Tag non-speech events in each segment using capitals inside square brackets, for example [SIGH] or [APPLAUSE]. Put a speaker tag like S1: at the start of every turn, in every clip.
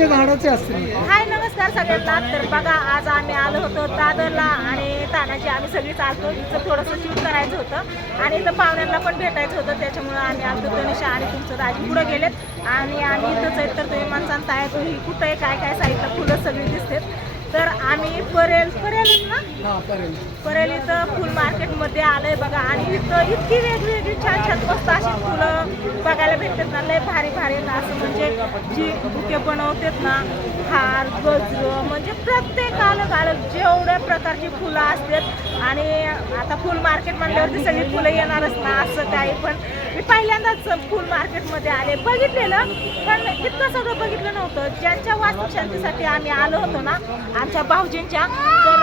S1: आंब्याच्या झाडाचे असतील.
S2: हाय नमस्कार सगळ्यांना. तर बघा आज आम्ही आलो होतो दादरला आणि तानाजी आम्ही सगळी चालतो तिचं थोडंसं शूट करायचं होतं आणि इथं पाहुण्यांना पण भेटायचं होतं. त्याच्यामुळं आम्ही आलतो तनिषा आणि तुमचं राजी पुढं गेलेत. आणि आम्ही इथंच आहेत तर तुम्ही माणसांना काय ही कुठं आहे काय काय साईडला फुलं सगळी दिसतात. तर आम्ही परेल परेल ना?
S1: हा
S2: परेल. इथं फुल मार्केटमध्ये आलंय बघा. आणि इथं इतकी वेगवेगळी छान छान मस्त अशी फुलं बघायला भेटतात ना. लय भारी भारी ना. असं म्हणजे जी बुके बनवतात ना हार गजरं म्हणजे प्रत्येक अलग अलग जेवढ्या प्रकारची फुलं असतात आणि आता फुल मार्केट म्हणल्यावरती सगळी फुलं येणारच ना असं काही पण मी पहिल्यांदाच फुल मार्केटमध्ये आले. बघितलेलं पण इतकं सगळं बघितलं नव्हतं. ज्यांच्या वास्तुशांतीसाठी आम्ही आलो होतो ना आमच्या भाऊजींच्या तर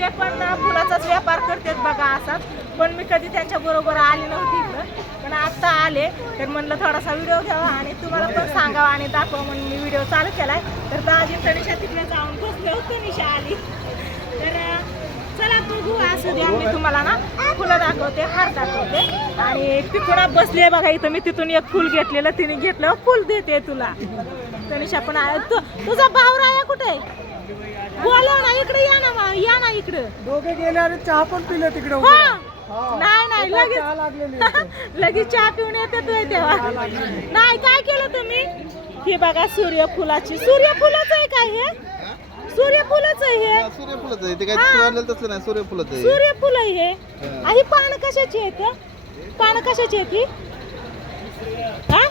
S2: ते पण फुलाचाच व्यापार करतात बघा असाच पण मी कधी त्यांच्या बरोबर आले नव्हती इथं. पण आत्ता आले. तर म्हणलं थोडासा व्हिडिओ घ्यावा आणि तुम्हाला पण सांगावा आणि दाखवा म्हणून मी व्हिडिओ चालू केलाय. तर दाजी तनिषा तिकडे जाऊन बसले होते निशा आली. तर चला बघू. असू द्या मी तुम्हाला ना फुलं दाखवते हार दाखवते. आणि तिकडा बसले बघा इथं. मी तिथून एक फुल घेतलेलं तिने घेतलं. फुल देते तुला. तनिषा पण तुझा भाऊ राया कुठे? आहे बोलव ना इकडे ना या ना इकडं.
S1: दोघे गेले आणि चहा पण पिले तिकडे
S2: हो.
S1: हा.
S2: नाही नाही
S1: चहा
S2: लगेच. [LAUGHS] लगेच चहा पिऊन येते तू तेव्हा नाही काय केलं तुम्ही? हे बघा सूर्यफुलाची सूर्यफुलाच आहे काय हे? सूर्यफुलच आहे हे?
S3: सूर्यफुलच आहे. ते काय
S2: हा.
S3: तसलं नाही सूर्यफुलच आहे.
S2: सूर्यफुल आहे हे.
S3: हा.
S2: आणि पानं कशाची आहेत पानं कशाची आहेत ही? हा?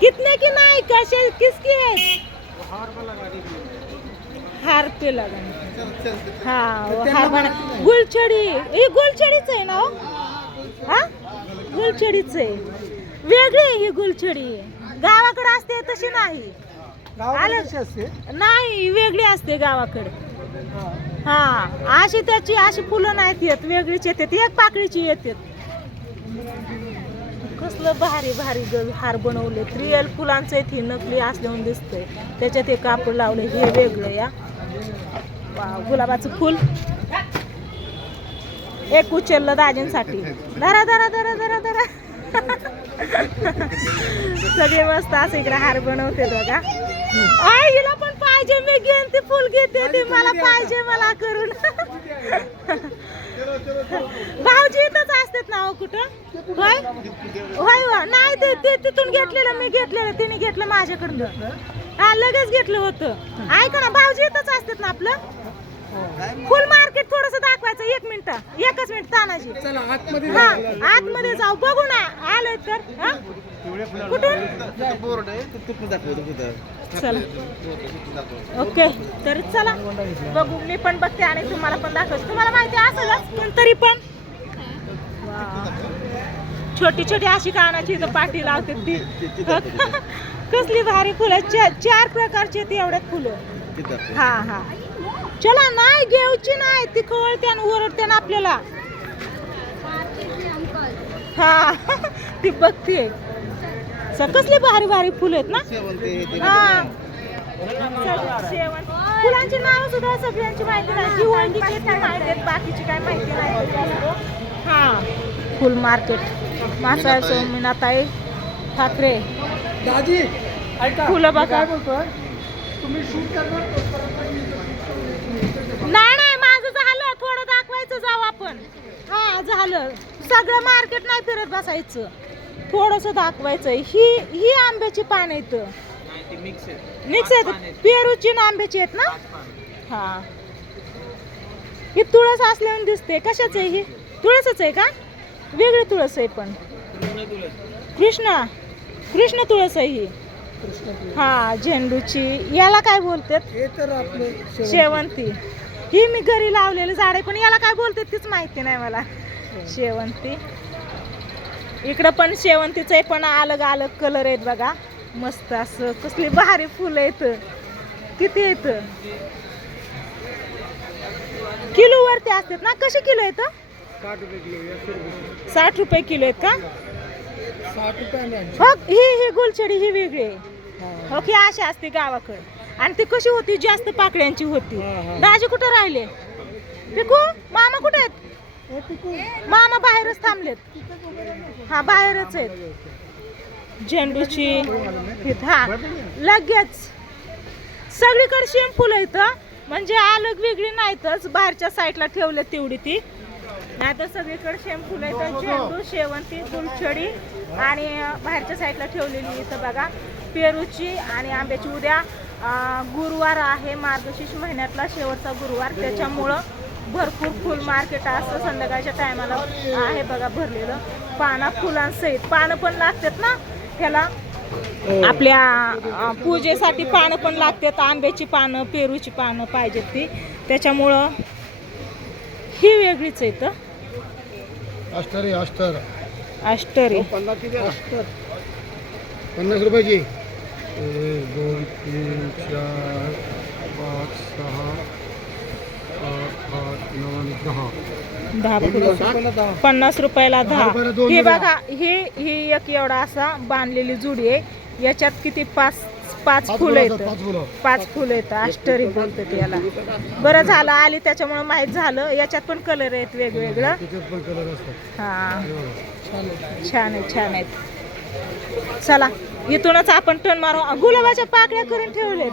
S2: कितने की नाही? कसे किसकी है हार पे लगाने. हा गुलछडी ही गुलछडीच आहे ना हो? हा? गुलछडीच आहे. वेगळी आहे ही गुलछडी. गावाकडे असते तशी नाही.
S1: असते?
S2: नाही वेगळी असते गावाकडे.
S1: हा.
S2: अशी त्याची अशी फुलं नाहीत येत वेगळीच येतात एक पाकळीची येतात कसलं भारी भारी हार बनवले. रिअल फुलांचं इथे नकली असल्याहून दिसतंय. त्याच्यात हे कापड लावले हे वेगळं या. गुलाबाचं फुल. एक उचललं दाजींसाठी. धरा धरा धरा धरा धरा. [LAUGHS] सगळे मस्त असं इकडे हार बनवते बघा. आईला हिला पण पाहिजे मी घेईन ते फुल घेते ते मला पाहिजे मला करून. [LAUGHS] भाऊजी इथंच असतात ना हो कुठं? होय? होय होय. नाही ते ते तिथून घेतलेलं मी घेतलेलं तिने घेतलं माझ्याकडून. हा लगेच घेतलं होतं. ऐका ना भाऊजी इथंच असतात ना आपलं? फुल मार्केट थोडस दाखवायचं. एक मिनिट. एकच मिनिट तानाजी. हा
S1: जाऊ.
S2: आतमध्ये जाऊ. बघू ना आलोय तर हा? कुठून?
S3: बोर्ड आहे ते तुकडं दाखवतो तिथं
S2: चला. ओके तर चला. बघू मी पण बघते आणि तुम्हाला पण दाखवते. तुम्हाला माहिती असेलच पण तरी पण? छोटी छोटी अशी कानाची इथं पाठी लावते ती. [LAUGHS] कसली भारी फुलं चा- चार प्रकारची आहेत एवढ्यात फुलं.
S3: तिथं.
S2: हा हा. चला नाही घेऊची नाही. ती खवळते आणि ओरडते ना आपल्याला. हा ती बघते कसली भारी भारी फुलं आहेत ना?
S3: हे.
S2: फुलांची नाव सुद्धा सगळ्यांची माहिती नाही. जी ओळखीची ती माहिती आहेत. बाकीची काय माहिती नाही. हा. Full market. मासा सोमिनाताई ठाकरे.
S1: दाजी ऐका.
S2: फुलं बघा.
S1: काय बोलतोय? तुम्ही शूट करणार
S2: नाही नाही माझं झालं. थोडं दाखवायचं जाऊ आपण. हा झालं. सगळं मार्केट नाही फिरत बसायचं. थोडस दाखवायचं ही ही आंब्याची पान आहेत. मिक्स आहेत. पेरूची ना आंब्याची आहेत ना? हा. ही तुळस असल्याने दिसते. कशाच आहे ही? तुळसच आहे का? वेगळी तुळस आहे पण. कृष्णा कृष्ण. तुळस आहे ही. हा झेंडूची. याला काय बोलतात?
S1: हे तर आपलं शेवंती.
S2: ही मी घरी लावलेलं झाड आहे पण याला काय बोलते तीच माहिती नाही मला. शेवंती. इकडं पण शेवंतीचं आहे पण अलग अलग कलर आहेत बघा. मस्त असं कसली भारी फुलं आहेत. किती आहेत? किलो वरती असतात ना? कसे किलो आहेत?
S1: साठ रुपये किलो
S2: आहेत का?
S1: साठ.
S2: हो ही ही गुलछडी ही वेगळी आहे.
S1: हा.
S2: हो की अशी असते गावाकडे. आणि ती कशी होती? जास्त पाकळ्यांची होती. दाजी कुठं राहिले? पिकू मामा कुठे आहेत?
S1: पिकू.
S2: मामा बाहेरच थांबलेत. हा बाहेरच आहेत. झेंडूची इथं, हा. लगेच. सगळीकडे सेम फुलं इथं. म्हणजे अलग वेगळी नाहीतच. बाहेरच्या साईडला ठेवले तेवढी ती. नाहीतर सगळीकडे सेम फुलं इथं. झेंडू शेवंती गुलछडी आणि बाहेरच्या साईडला ठेवलेली इथं बघा. पेरूची आणि आंब्याची उद्या. गुरुवार आहे मार्गशीर्ष महिन्यातला शेवटचा गुरुवार. त्याच्यामुळं भरपूर फुल मार्केट असतं संध्याकाळच्या टायमाला आहे बघा भरलेलं. पाना फुलांसहित. पानं पण लागतात ना त्याला आपल्या अं, पूजेसाठी पानं पण लागतात. आंब्याची पानं पेरूची पानं पाहिजेत ती. त्याच्यामुळं ही वेगळीच आहे इथं.
S1: अष्टर अष्टर
S2: अष्टर
S1: पन्नास रुपयाची. एक दोन तीन चार पाच सहा सात आठ नऊ आणि दहा.
S2: दहा फुलं पन्नास रुपयाला
S1: दहा
S2: हे. बघा ही ही एक एवढा असा बांधलेली जुडी आहे. याच्यात किती पाच पाच फुलं येतं.
S1: पाच फुलं.
S2: येतं. अष्टरी बोलतात याला. बरं झालं आली त्याच्यामुळे माहीत झालं. याच्यात पण कलर आहेत वेगवेगळं. हा. छान आहे छान आहेत. चला इथूनच आपण टन मारू. गुलाबाच्या पाकळ्या करून ठेवले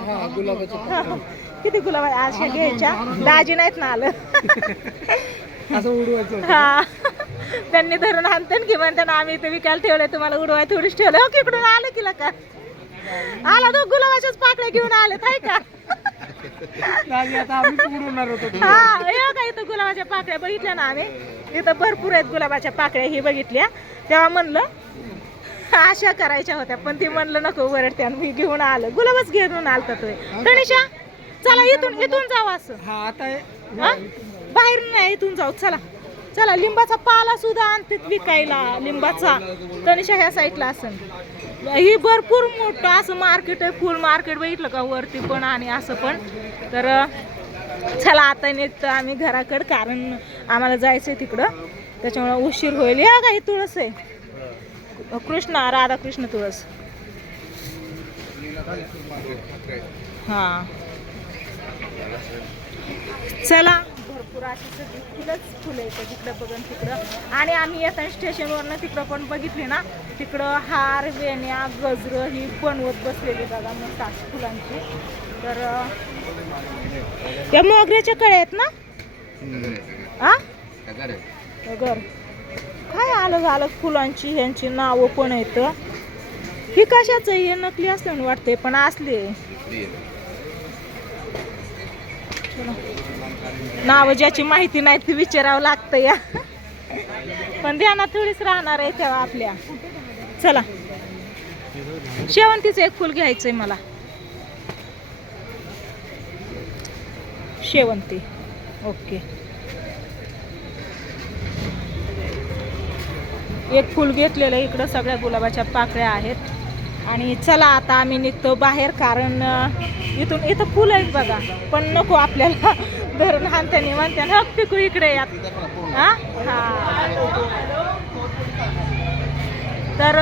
S2: किती गुलाब? अशा घ्यायच्या. दाजी नाहीत ना आलं. हा. त्यांनी धरून आणते की म्हणते आम्ही इथे विकायला ठेवले तुम्हाला उडवाय थोडीच ठेवलं हो इकडून आलं की का आला तो गुलाबाच्याच पाकळ्या घेऊन आले. हाय का? हे का इथं गुलाबाच्या पाकळ्या बघितल्या ना आम्ही? इथं भरपूर आहेत गुलाबाच्या पाकळ्या ही बघितल्या. तेव्हा म्हणलं [LAUGHS] अशा करायच्या होत्या पण ती म्हणलं नको वरडते आणि मी घेऊन आलं. गुलाबच घेऊन आलता तो. तनिषा चला इथून इथून जाऊ असं.
S1: हा आता हे-?
S2: बाहेर नाही इथून जाऊ. चला. चला लिंबाचा पाला सुद्धा आणतात विकायला लिंबाचा. तनिषा ह्या साईडला असन. ही भरपूर मोठं असं मार्केट आहे फुल मार्केट बघितलं का? वरती पण आणि असं पण. तर चला आता निघतो आम्ही घराकडं कारण आम्हाला जायचंय तिकडं. त्याच्यामुळे उशीर होईल. या काही तुळस आहे. कृष्णा राधाकृष्ण तुळस. हा. चला. भरपूर अशी सगळी फुलंच फुलं येतं जिकडं बघन तिकडं. आणि आम्ही येताना स्टेशनवरनं तिकडं पण बघितली ना तिकडं हार वेण्या गजरं ही बनवत बसलेली बघा मस्त अशी फुलांची. तर त्या मोगऱ्याच्या कळ्या आहेत ना? आ? घर. झालं अलग फुलांची ह्यांची नावं पण आहेत. ही कशाच? हे नकली असलं म्हणून वाटतंय पण असले. नाव ज्याची माहिती नाही ती विचारावं लागतं या. पण ध्यानात थोडीच राहणार आहे तेव्हा आपल्या. चला. शेवंतीचं एक फुल घ्यायचंय मला. शेवंती. ओके. एक फुल घेतलेलं इकडं सगळ्या गुलाबाच्या पाकळ्या आहेत. आणि चला आता आम्ही निघतो बाहेर कारण इथून इथं फुलं आहेत बघा. पण नको आपल्याला [LAUGHS] धरून हानत्याने म्हणत्याने हक पिकू इकडे यात. हा? हा. तर